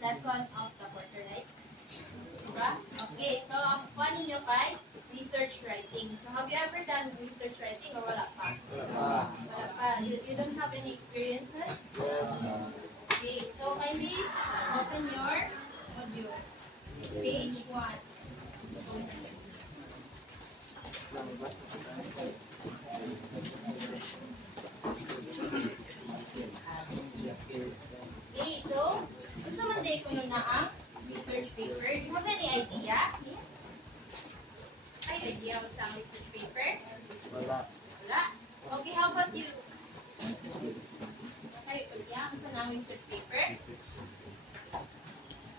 lesson of the quarter, right? Diba? Okay, so ang kuha ninyo kay research writing. So have you ever done research writing or wala pa? Wala pa. You don't have any experiences? Okay, so kindly open your modules. Page 1. Okay, so unsa man day kuno na ang research paper? Do you have any idea, miss? Ay, idea mo sa research paper? Wala. Wala. Okay, how about you? Okay, idea unsa na ang research paper?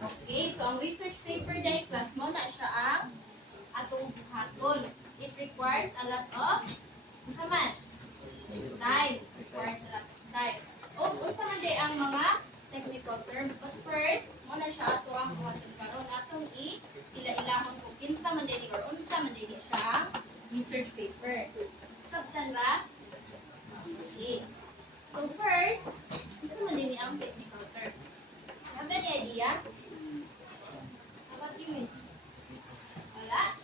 Okay, so ang research paper day class mo na siya ang atong buhaton. It requires a lot of unsa man? Time. Requires a lot of time. O, unsa man day ang mga technical terms. But first, muna siya ato ang buhaton karon atong ila-ilahon kung kinsa man day or unsa man day siya ang research paper. Sabtan ra? Okay. So first, unsa man din ang technical terms? Have any idea? How about you, miss? Wala?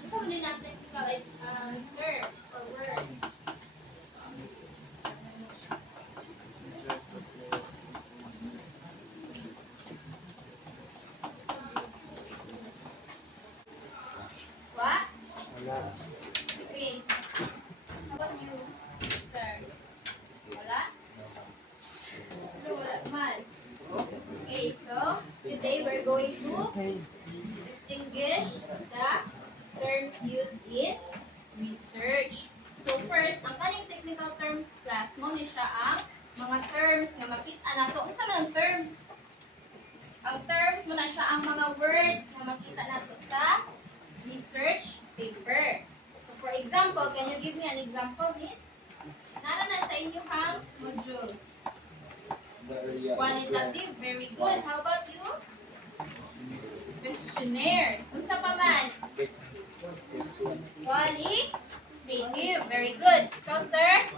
Unsa man din ang technical terms or words? What? Wala. Okay. How about you, sir? Wala? So, wala man. Okay, so today we're going to distinguish the terms used in research. So first, ang kaning technical terms class mo ni siya ang mga terms nga makita nato. Unsa man ang terms? Ang terms mo na siya ang mga words nga makita nato sa research paper. So for example, can you give me an example, miss? Nara na sa inyong module. Quantitative, very good. How about you? Questionnaires. Unsa pa man? Qualitative, very good. Ikaw, sir?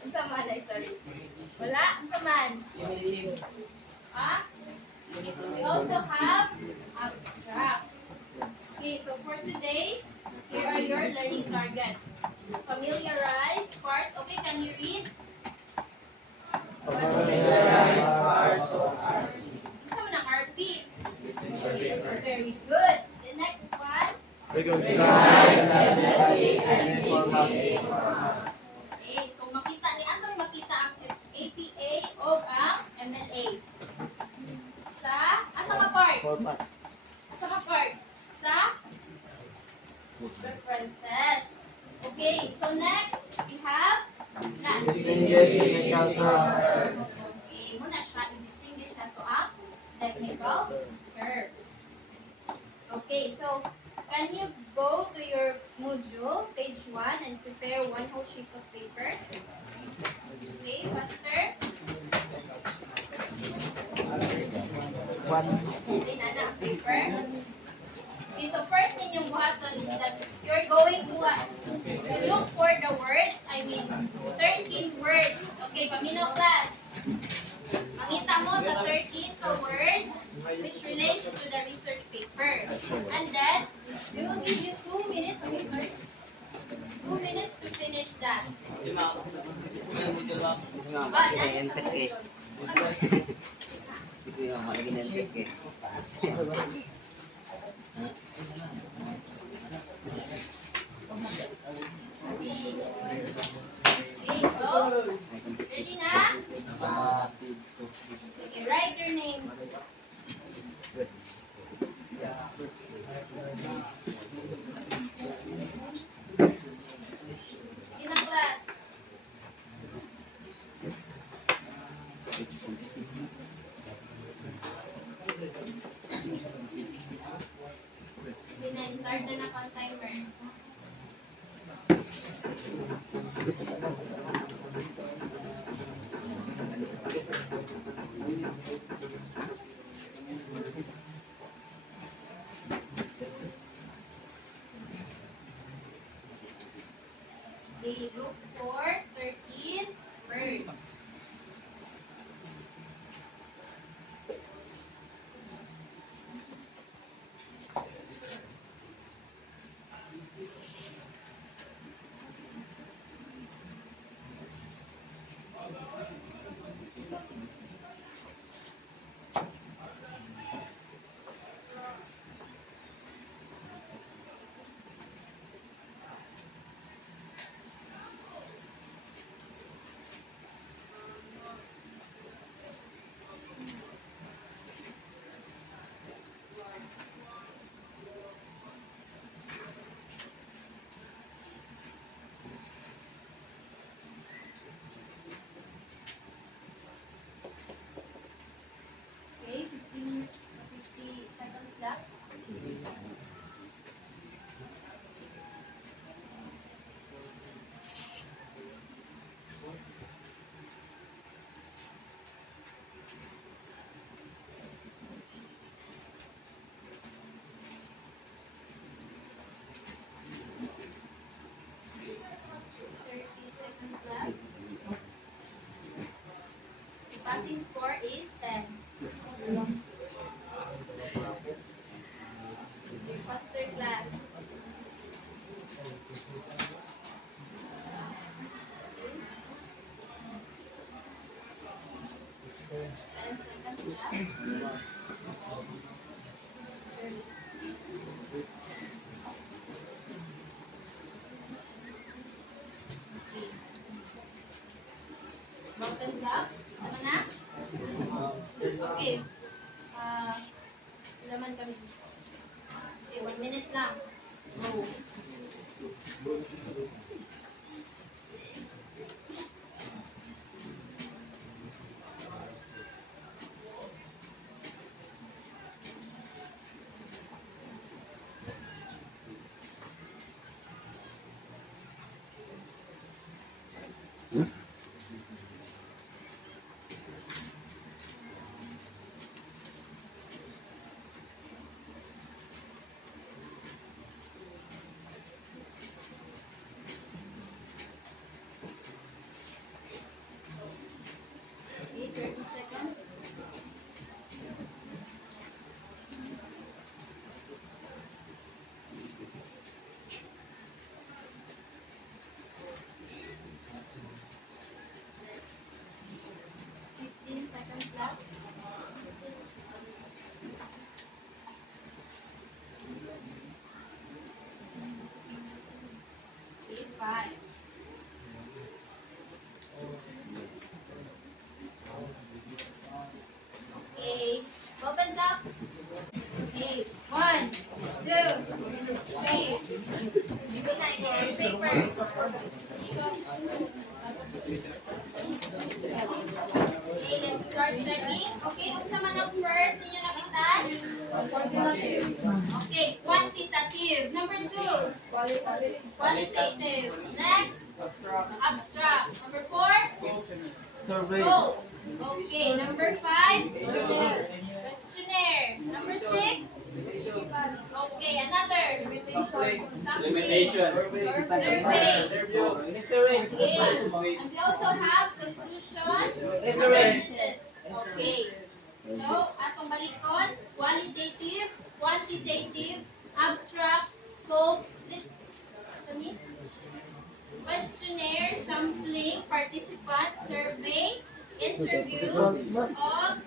Unsa man? Ay, sorry. Wala? Unsa man? Ha? We also have abstract. Okay, so for today, here are your learning targets. Familiarize parts. Okay, can you read? Familiarize parts of RP. Isa mo ng RP. Very good. The next one. Recognize MLA and informative formats. Okay, so makita ni asang makita ang APA o ang MLA. Sa asang part? Format. Asang part? Sa references. Okay, so next we have Distinguish technical terms. Okay, muna siya i-distinguish na to ang technical terms. Okay, so can you go to your module, page 1, and prepare one whole sheet of paper? Okay, faster. Okay, nana ang paper. Okay, so first ninyong buhaton is that you're going to look for the words, 13 words. Okay, paminaw class. Makita mo sa 13 words which relates to the research paper. And then, we will give you 2 minutes. Okay, sorry. 2 minutes to finish that. But, enter eh. Ito yung malagin ng enter eh. Okay, so, ready na? Okay, write your names. In a class. Okay, na, start na na ang timer. Okay, look for 13 words. passing score is 10. Okay, faster class. 10 seconds left. Okay. Buttons up. Ano na? Okay. Laman kami dito. Okay, 1 minute lang. Go. Okay, 30 seconds. Fifteen seconds left. Okay, 5. Okay, opens up. Okay, 1, 2, 3. Good night, exchange papers. Okay, let's start checking. Okay, unsa man ang first ninyo nakita? Okay, quantitative. Number 2, qualitative. Next, abstract. Number 4, Survey. scope. Okay, number 5, questionnaire. Number 6, okay, another. Limitation. Survey. Reference. Okay, and we also have conclusion analysis. Okay. So, atong balikon, qualitative, quantitative, abstract, scope, questionnaire, sampling, participant, survey, interview, of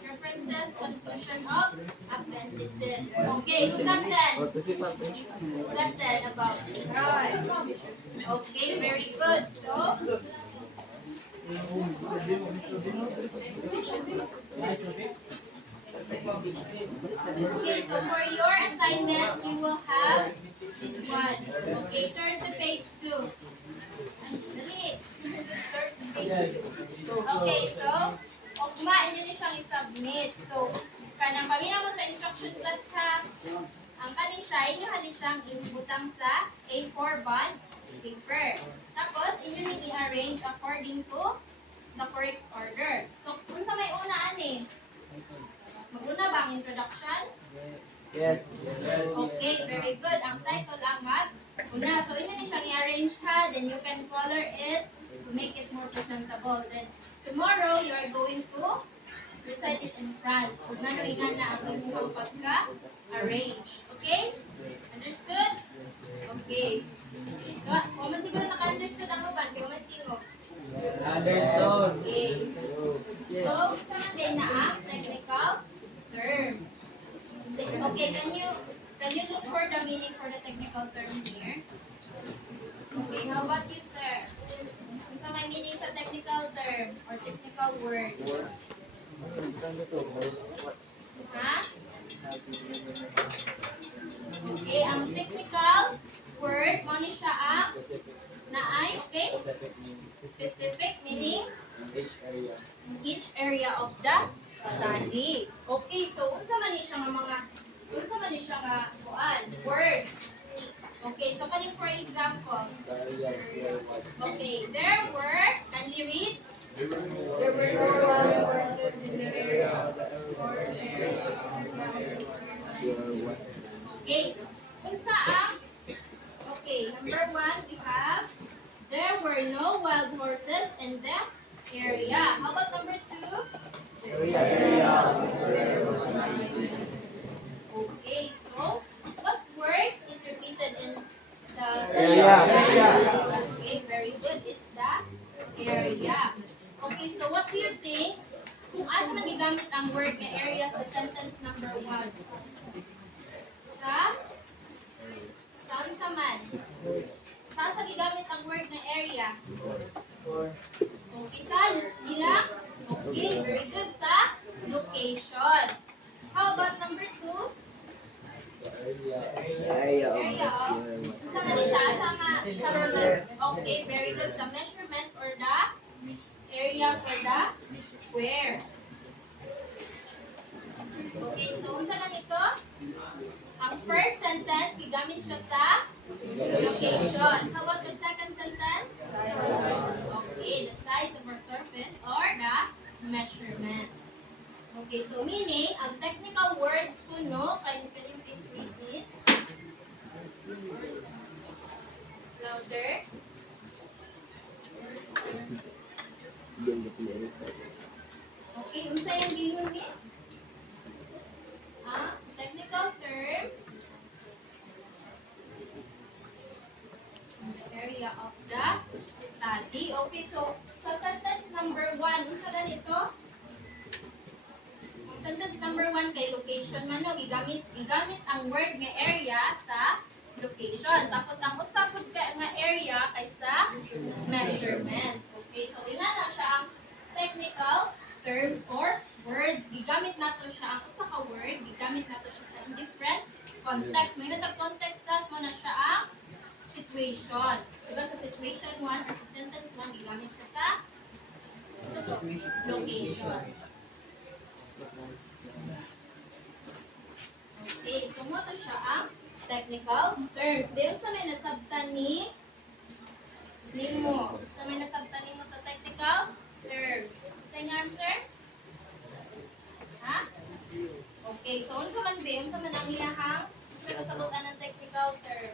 references, conclusion of appendices. Okay, who got that? Who got that about? Okay, very good. So, okay, so for your assignment, you will have this one. Okay, turn to page 2. Dali, turn to page 2. Okay, so, ugma, inyo ni siyang i-submit. So, kanang pamina mo sa instruction class ha, ang kaning siya, inyo hanin siyang ibutang sa A4 bond paper. Tapos, inyo ning i-arrange according to the correct order. So, kung sa may una ani, maguna ba ang introduction? Yes. Okay, very good. Ang title ang mag-una. So, inyo ni siyang i-arrange ha, then you can color it to make it more presentable. Then, tomorrow, you are going to recite it in front. Kung ano ingana ang inyong pagka-arrange. Okay? Understood? Okay. So, kung man siguro naka-understood ang uban, kaya man tingog. Understood. Okay. So, sa man na ang technical term. Okay, can you look for the meaning for the technical term here? Okay, how about you, sir? Kung sa may meaning sa technical term or technical word? Ha? Okay, ang technical word, mo ni siya ang naay, okay? Specific meaning in each area of the study. Okay, so unsa man ni siya nga kuan, words. Okay, so kaning for example. Okay, there were, can we read? There were no wild horses in the area or area. Okay, unsa ang okay, number 1 we have there were no wild horses in the area. How about number 2? Okay, so what word is repeated in the Area. Okay, very good. It's the area. Okay, so what do you think? Kung asa man gigamit ang word na area sa sentence number 1? Sa? Saan sa man? Saan sa gigamit ang word na area? Okay, saan? Ilang? Okay, very good. Sa location. How about number 2? Area of Area the of? square. Sa man siya? Okay, very good. Sa measurement or the area for the square. Okay, so unsa ganito? Ang first sentence, gigamit siya sa location. How about the second sentence? Okay, the size of our surface or the measurement. Okay, so meaning, ang technical words kuno, can you please read this? Louder. Okay, unsa yung gingon, miss? Technical terms. The area of the study. Okay, so sa sentence number 1, unsa ganito? Ang sentence number 1 kay location man no, gigamit ang word nga area sa location. Tapos ang usapod ka nga area kay sa measurement. Okay, so ina na siya ang technical terms or words. Gigamit nato siya ang usa ka word, gigamit nato siya sa different context. May natag context tas mo na siya ang situation. Diba sa situation 1 or sa sentence 1 gigamit siya sa location. Okay, so mo to siya ang technical terms. Diyon sa may nasabtan nimo. Sa may nasabtan nimo sa technical terms. Sa yung answer? Ha? Okay, so unsa man ba? Unsa man ang iyahang gusto mo sagutan ng technical term?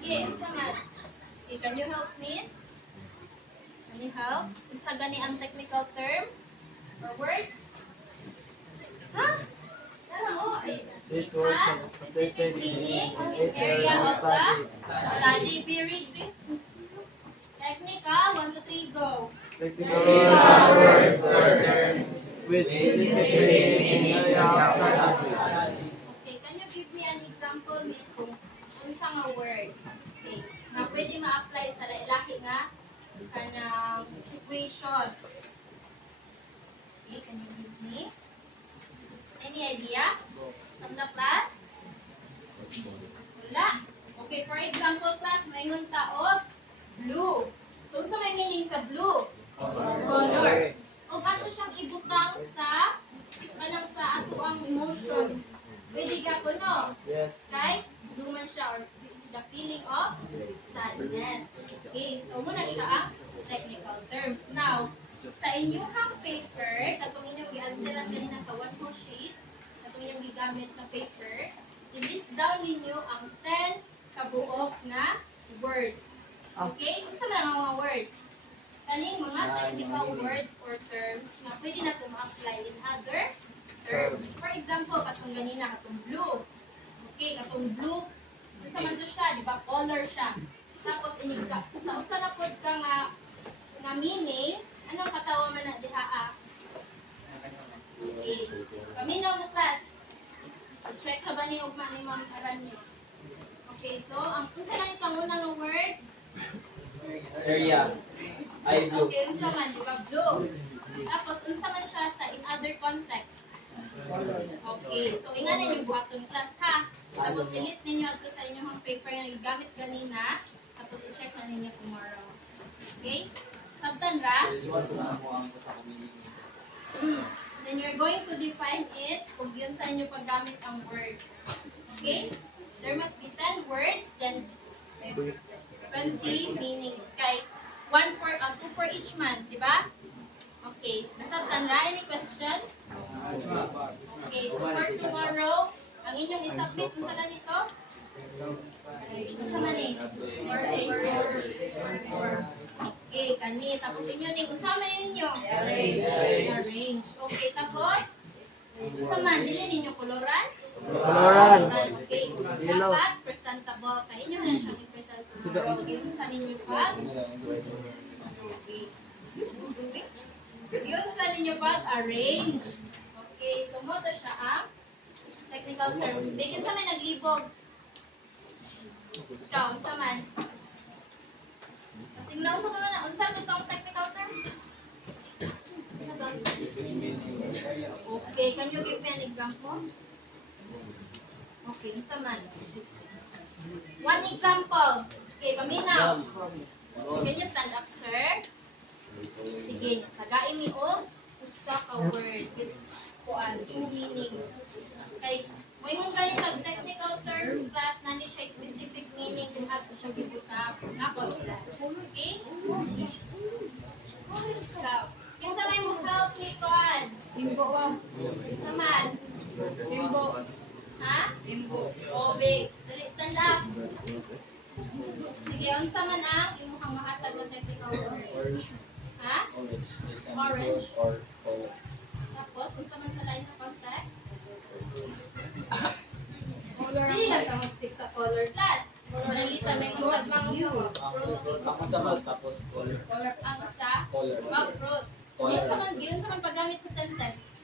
Sige, unsa man? Okay, can you help, miss? Can you help? Unsa gani ang technical terms or words? Ha? Tara mo. This It word has has specific meanings in area of the study. Be read. Technical, 1, 2, 3, go. Technical words or terms with specific meaning in area of study. Okay, can you give me an example, miss, kung unsa nga word? Okay, na pwede ma-apply sa lahi nga kanang situation. Okay, can you give me? Any idea from the class? Wala. Okay, for example, class, maingon taog blue. So, unsa may meaning sa blue? Color. O ato siyang ibutang sa kanang sa ato ang emotions. Pwede ka ko, no? Yes. Kay blue man siya or the feeling of sadness. Okay, so muna siya ang technical terms. Now, sa inyong paper, katong inyong i-answeran kanina sa one whole sheet, katong inyong gigamit na paper, i-list down ninyo ang 10 kabuok nga words. Okay? Unsa man ang mga words? Kaning mga technical words or terms na pwede na ito ma-apply in other terms. For example, katong ganina, katong blue. Okay, katong blue, unsa man to siya, di ba? Color siya. Tapos, sa usa na pod ka nga meaning, anong katawa man na diha Okay. Paminaw mo class. I-check ka ba ni ugma ni Ma'am Aranyo? Okay, so, ang unsa na itong unang word? Area. I blue. Okay, unsa man, di ba? Blue. Tapos, unsa man siya sa in other context? Okay, so inganan yung buhaton class ha. Tapos i-list ninyo ato sa inyong paper nga gigamit ganina. Tapos i-check na ninyo tomorrow. Okay? Sabtan ra? Then you're going to define it kung yun sa inyo paggamit ang word. Okay? There must be 10 words, then 20 meanings. Kay 2 for each month, di ba? Okay. Nasabtan ra? Any questions? Okay, so for tomorrow, ang inyong isubmit kung sa ganito? Sa mani? Okay. Okay, kani. Tapos inyo ning usama ninyo. Arrange. Arrange. Okay, tapos usaman dili ninyo koloran. Koloran. Okay. Yellow. Dapat presentable kay inyo na siya i-present tomorrow. Yung sa ninyo pag yung sa ninyo pag arrange. Okay, so mo to siya ang technical terms. Bigyan sa may naglibog. Ikaw, unsa man? Kasi na unsa man na unsa gitong technical terms? Okay, can you give me an example? Okay, unsa man? One example. Okay, paminaw. Can you stand up, sir? Sige, tagain mi og usa ka word with kuan two meanings. Kay mo ingon galing sa technical terms class na ni siya specific meaning kung asa siya gibutang na class. Okay? Ikaw. Kinsa may mo help ni kuan? Limbo ba? Kinsa man? Limbo. Ha? Limbo. Obe. Dali, stand up. Sige, unsa man ang imuhang mahatag na technical word? Ha? Orange. Tapos, unsa man sa lain na context? Color Dili lang ka mag-stick sa color class. Moralita, may Fruit lang you. siya. Tapos sabag, tapos color. Color. Ang sa Color. fruit. Yun sa man paggamit sa sentence.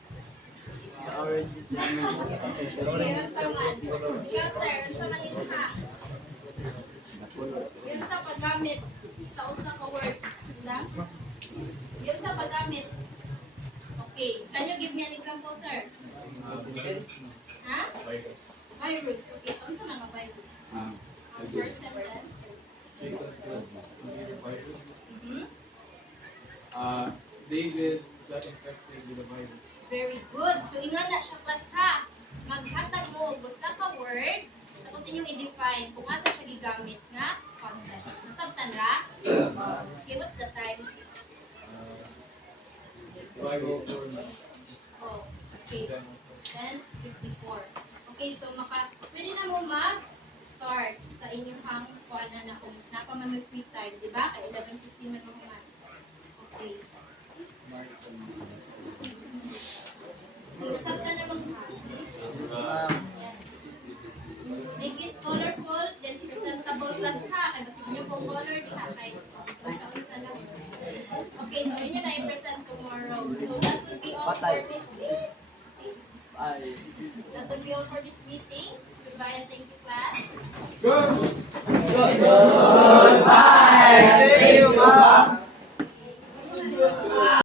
Orange. Yun sa man. Ikaw, sir, yun sa man iluha. Yun sa paggamit sa usa ka word. Lang? Yun sa paggamit. Okay. Can you give me an example, sir? Ha? Virus. Okay, so unsa man ang virus? Ang first sentence. Mhm. David got infected with a virus. Very good. So, ingon na siya class ha. Maghatag mo og usa ka word, tapos inyong i-define kung asa siya gigamit nga context. Nasabtan ra? Okay, what's the time? 5:04. Oh, okay. 10:54. Okay, so pwede na mo mag-start sa inyong kuana na kung napamamay free time, di ba? Kaya 11:15 na naman. Okay. Nasabtan na bang ha? Make it colorful, then presentable plus ha. Kaya basta inyo kung color, di ha. Kaya basta lang. Okay, so inyo na i-present tomorrow. So that would be all for this meeting. That would be all for this meeting. Goodbye and thank you, class. Good. Good.